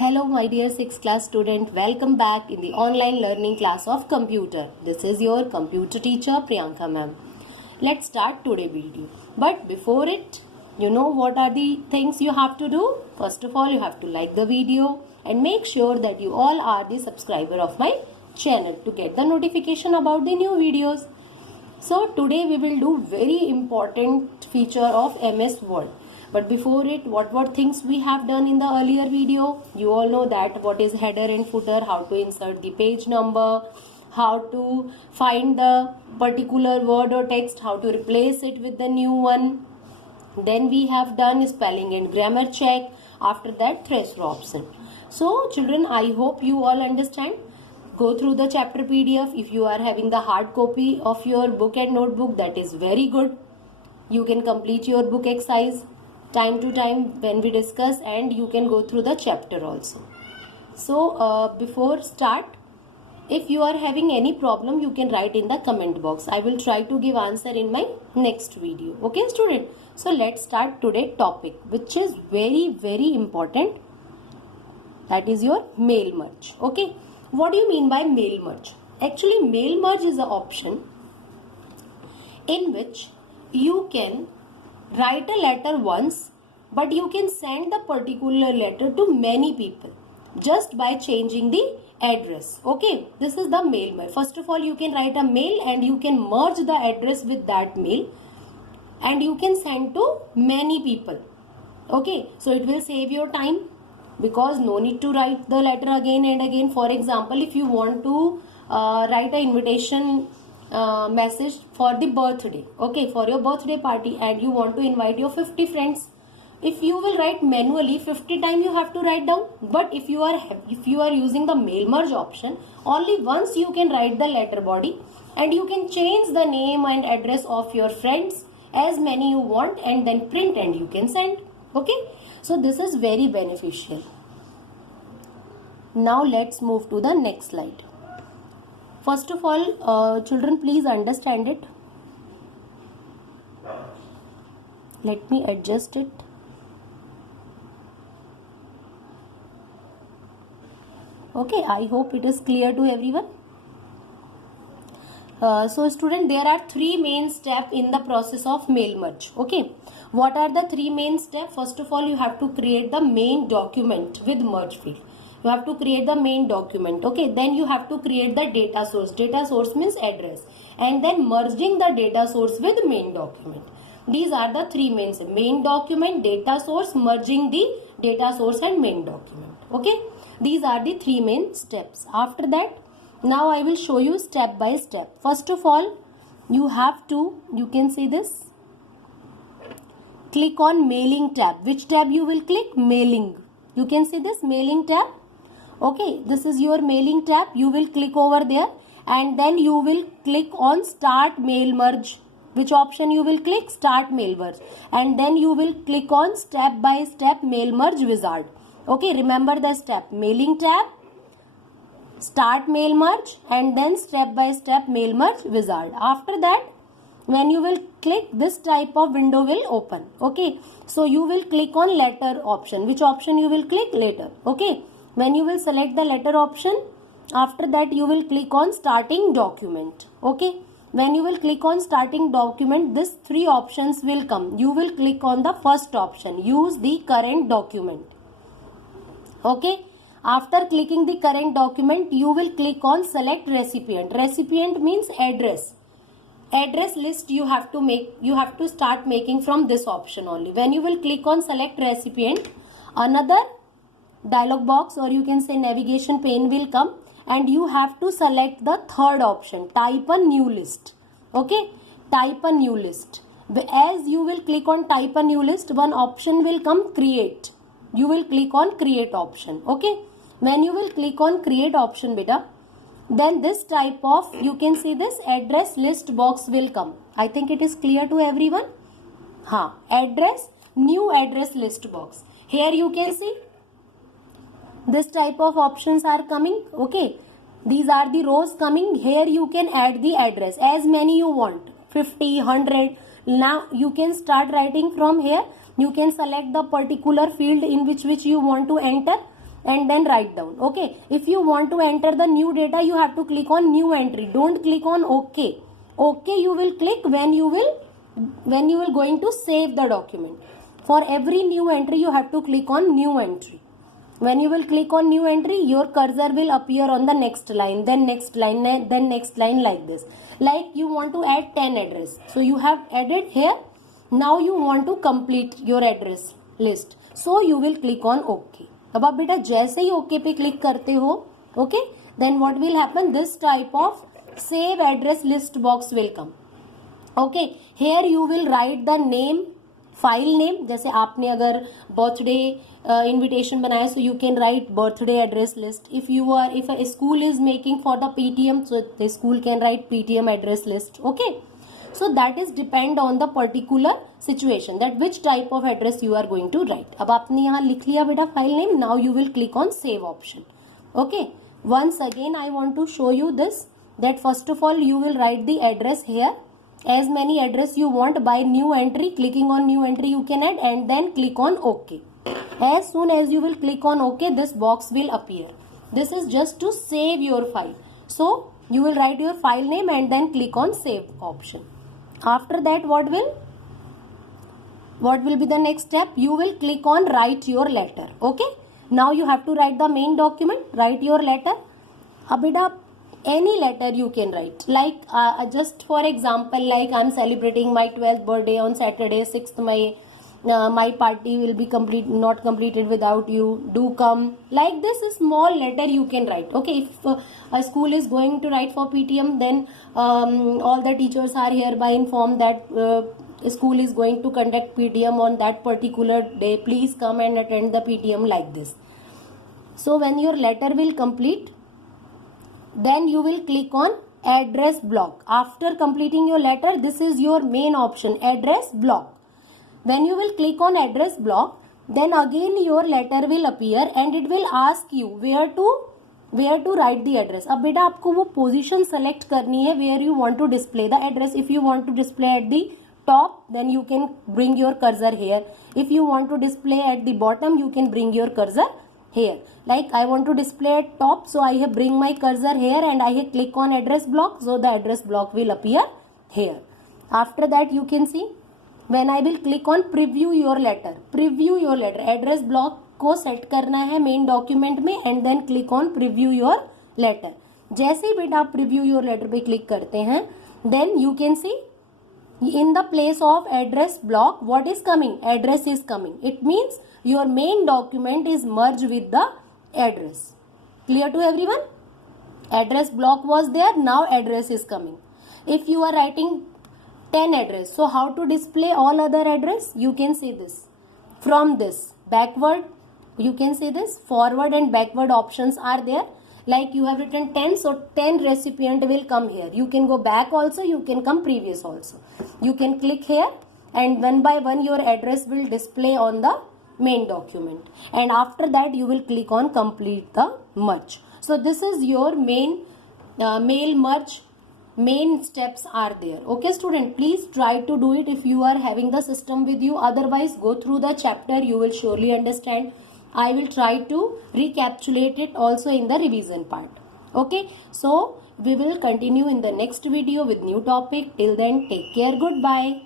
Hello my dear 6th class student, welcome back in the online learning class of computer. This is your computer teacher Priyanka ma'am. Let's start today's video. But before it, you know what are the things you have to do? First of all, you have to like the video and make sure that you all are the subscriber of my channel to get the notification about the new videos. So today we will do very important feature of MS Word. But before it, what things we have done in the earlier video? You all know that what is header and footer, how to insert the page number, how to find the particular word or text, how to replace it with the new one. Then we have done spelling and grammar check. After that, threshold option. So children, I hope you all understand. Go through the chapter PDF. If you are having the hard copy of your book and notebook, that is very good. You can complete your book exercise time to time when we discuss, and you can go through the chapter also. So before start, if you are having any problem, you can write in the comment box. I will try to give answer in my next video. Okay student, so let's start today's topic, which is very important. That is your mail merge. Okay, what do you mean by mail merge? Actually, mail merge is an option in which you can write a letter once, but you can send the particular letter to many people just by changing the address. Okay, this is the mail merge. First of all, you can write a mail and you can merge the address with that mail and you can send to many people. Okay, so it will save your time because no need to write the letter again and again. For example, if you want to write an invitation message for the birthday, okay, for your birthday party, and you want to invite your 50 friends, if you will write manually 50 times you have to write down. But if you are using the mail merge option, only once you can write the letter body and you can change the name and address of your friends as many you want and then print and you can send. Okay, so this is very beneficial. Now let's move to the next slide. First of all, children, please understand it. Let me adjust it. Okay, I hope it is clear to everyone. So student, there are three main steps in the process of mail merge. Okay, what are the three main steps? First of all, you have to create the main document with merge field. You have to create the main document. Okay, then you have to create the data source. Data source means address, and then merging the data source with main document. These are the three main document, data source, merging the data source and main document. Okay, these are the three main steps. After that, now I will show you step by step. First of all, you have to, you can see this, click on mailing tab. Which tab you will click? Mailing. You can see this mailing tab. Okay, this is your mailing tab. You will click over there and then you will click on start mail merge. Which option you will click? Start mail merge. And then you will click on step by step mail merge wizard. Okay, remember the step: mailing tab, start mail merge, and then step by step mail merge wizard. After that, when you will click, this type of window will open. Okay, so you will click on letter option. Which option you will click? Letter. Okay, when you will select the letter option, after that you will click on starting document. Okay, when you will click on starting document, these three options will come. You will click on the first option, use the current document. Okay, after clicking the current document, you will click on select recipient. Recipient means address. Address list you have to make, you have to start making from this option only. When you will click on select recipient, another dialog box, or you can say navigation pane, will come and you have to select the third option, type a new list. Okay, type a new list. As you will click on type a new list, one option will come, create. You will click on create option. Okay, when you will click on create option, beta, then this type of, you can see this address list box will come. I think it is clear to everyone. Address, new address list box. Here you can see this type of options are coming. Okay, these are the rows coming. Here you can add the address as many you want, 50, 100. Now you can start writing from here. You can select the particular field in which you want to enter. and then write down. Okay, if you want to enter the new data, you have to click on new entry. Don't click on OK. OK you will click when you will going to save the document. For every new entry you have to click on new entry. When you will click on new entry, your cursor will appear on the next line, then next line, then next line, like this. Like you want to add 10 address, so you have added here. Now you want to complete your address list, so you will click on OK. अब आप बेटा जैसे ही OK पे click करते हो, okay, then what will happen? This type of save address list box will come. Okay, here you will write the name, file name. जैसे आपने अगर बर्थडे इनविटेशन बनाया, so you can write birthday address list. If a school is making for the PTM, so the school can write PTM address list. Okay, so that is depend on the particular situation, that which type of address you are going to write. अब आपने यहाँ लिख लिया बेटा file name. now you will click on save option. okay, once again I want to show you this, that first of all you will write the address here, as many address you want. By new entry, clicking on new entry you can add, and then click on OK. As soon as you will click on OK, this box will appear. This is just to save your file. So you will write your file name and then click on save option. After that, what will be the next step? You will click on write your letter. Okay, now you have to write the main document. Write your letter. अब बेटा any letter you can write, like just for example, like I'm celebrating my 12th birthday on Saturday 6th May. My party will be not completed without you. Do come. Like this, a small letter you can write. Okay, if a school is going to write for PTM, then all the teachers are hereby informed that school is going to conduct PTM on that particular day. Please come and attend the PTM, like this. So when your letter will complete, then you will click on address block. After completing your letter, this is your main option, address block. When you will click on address block, then again your letter will appear and it will ask you where to write the address. अब बेटा आपको वो position select करनी है where you want to display the address. If you want to display at the top, then you can bring your cursor here. If you want to display at the bottom, you can bring your cursor here. Like I want to display at top, so I have bring my cursor here and I have click on address block, so the address block will appear here. After that, you can see when I will click on preview your letter, address block को set करना है main document में, and then click on preview your letter. जैसे ही बेटा आप preview your letter पे click करते हैं, then you can see in the place of address block what is coming, address is coming. It means your main document is merged with the address. Clear to everyone? Address block was there, now address is coming. If you are writing 10 address, so how to display all other address? You can see this. From this backward, you can see this forward and backward options are there. Like you have written 10, so 10 recipient will come here. You can go back also, you can come previous also. You can click here and one by one your address will display on the main document. And after that you will click on complete the merge. So this is your main mail merge. Main steps are there. Okay student, please try to do it if you are having the system with you. Otherwise go through the chapter, you will surely understand. I will try to recapitulate it also in the revision part. Okay, so we will continue in the next video with new topic. Till then, take care. Goodbye.